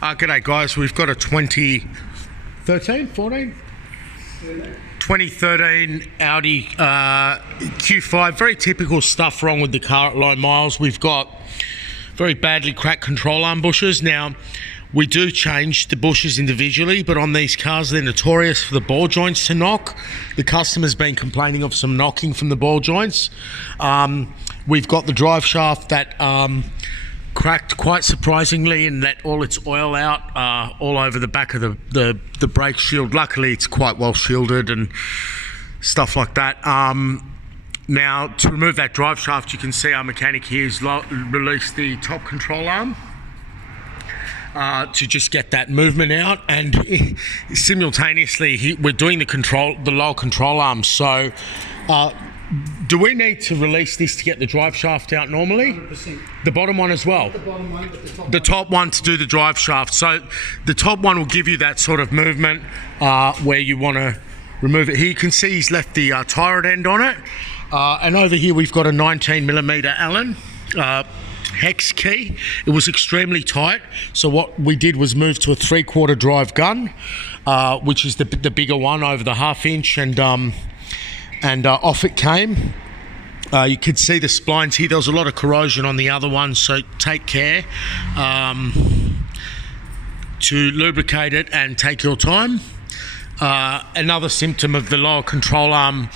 G'day guys, we've got a 2013 Audi Q5. Very typical stuff wrong with the car at low miles. We've got very badly cracked control arm bushes. Now, we do change the bushes individually, but on these cars, they're notorious for the ball joints to knock. The customer's been complaining of some knocking from the ball joints. We've got the drive shaft that cracked quite surprisingly and let all its oil out all over the back of the brake shield. Luckily, it's quite well shielded and stuff like that. Now, to remove that drive shaft, you can see our mechanic here has released the top control arm to just get that movement out, and simultaneously we're doing the lower control arm. So do we need to release this to get the drive shaft out normally? 100%. The bottom one as well? Not the bottom one, but the top one to do the drive shaft. So the top one will give you that sort of movement where you want to remove it. Here you can see he's left the tyrant end on it. And over here we've got a 19mm Allen hex key. It was extremely tight, so what we did was move to a 3/4 drive gun, which is the bigger one over the 1/2 inch, and off it came. You could see the splines here. There was a lot of corrosion on the other one, so take care to lubricate it and take your time. Another symptom of the lower control arm,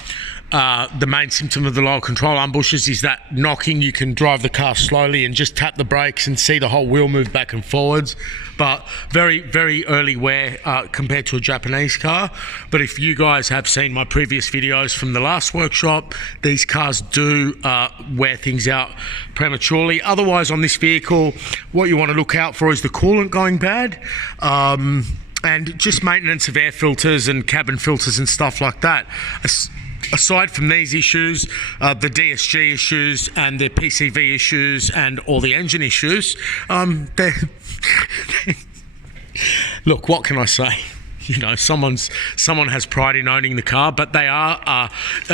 the main symptom of the lower control arm bushes is that knocking. You can drive the car slowly and just tap the brakes and see the whole wheel move back and forwards, but very, very early wear compared to a Japanese car. But if you guys have seen my previous videos from the last workshop, these cars do wear things out prematurely. Otherwise, on this vehicle, what you want to look out for is the coolant going bad, and just maintenance of air filters and cabin filters and stuff like that. Aside from these issues, the DSG issues and the PCV issues and all the engine issues, look, what can I say? You know, someone has pride in owning the car, but they are,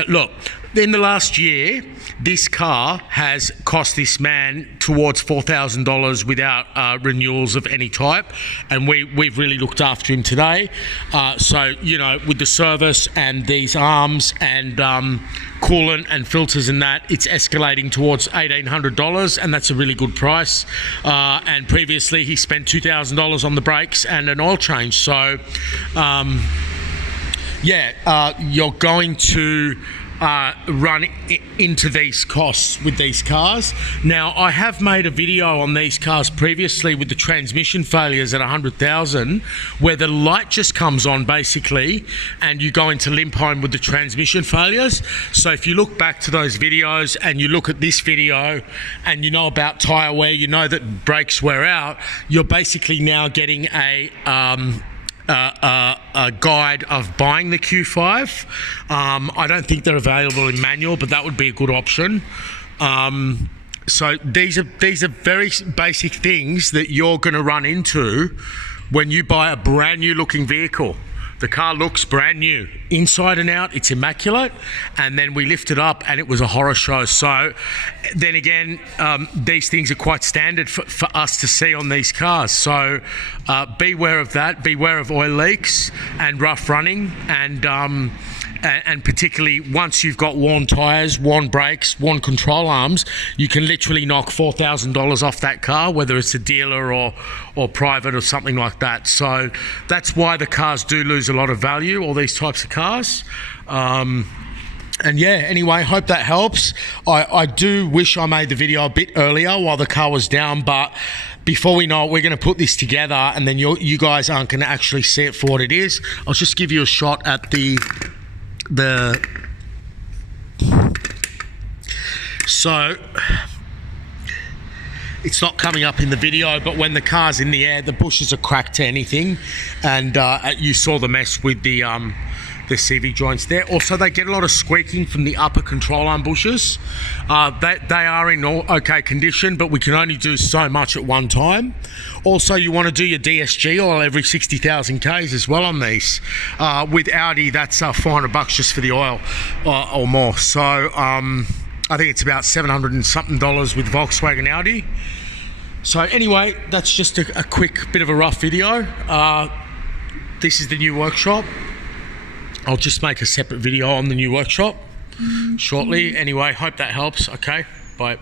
look, in the last year, this car has cost this man towards $4,000 without renewals of any type, and we've really looked after him today. So, you know, with the service and these arms and coolant and filters and that, it's escalating towards $1,800, and that's a really good price. And previously, he spent $2,000 on the brakes and an oil change. So, you're going to run into these costs with these cars. Now, I have made a video on these cars previously with the transmission failures at 100,000, where the light just comes on basically and you go into limp home with the transmission failures. So if you look back to those videos and you look at this video and you know about tyre wear, you know that brakes wear out, you're basically now getting a guide of buying the Q5. I don't think they're available in manual, but that would be a good option. So these are very basic things that you're going to run into when you buy a brand new looking vehicle. The car looks brand new, inside and out, it's immaculate, and then we lift it up and it was a horror show. So then again, these things are quite standard for us to see on these cars. So beware of that, beware of oil leaks and rough running, and particularly once you've got worn tyres, worn brakes, worn control arms, you can literally knock $4,000 off that car, whether it's a dealer or private or something like that. So that's why the cars do lose a lot of value, all these types of cars. And yeah, anyway, hope that helps. I do wish I made the video a bit earlier while the car was down, but before we know it, we're going to put this together and then you guys aren't going to actually see it for what it is. I'll just give you a shot at so it's not coming up in the video, but when the car's in the air, the bushes are cracked to anything, and you saw the mess with the CV joints there. Also, they get a lot of squeaking from the upper control arm bushes. They are in okay condition, but we can only do so much at one time. Also, you want to do your DSG oil every 60,000 Ks as well on these. With Audi, that's $400 just for the oil or more. So I think it's about $700 and something with Volkswagen Audi. So anyway, that's just a quick bit of a rough video. This is the new workshop. I'll just make a separate video on the new workshop shortly. Anyway, hope that helps. Okay, bye.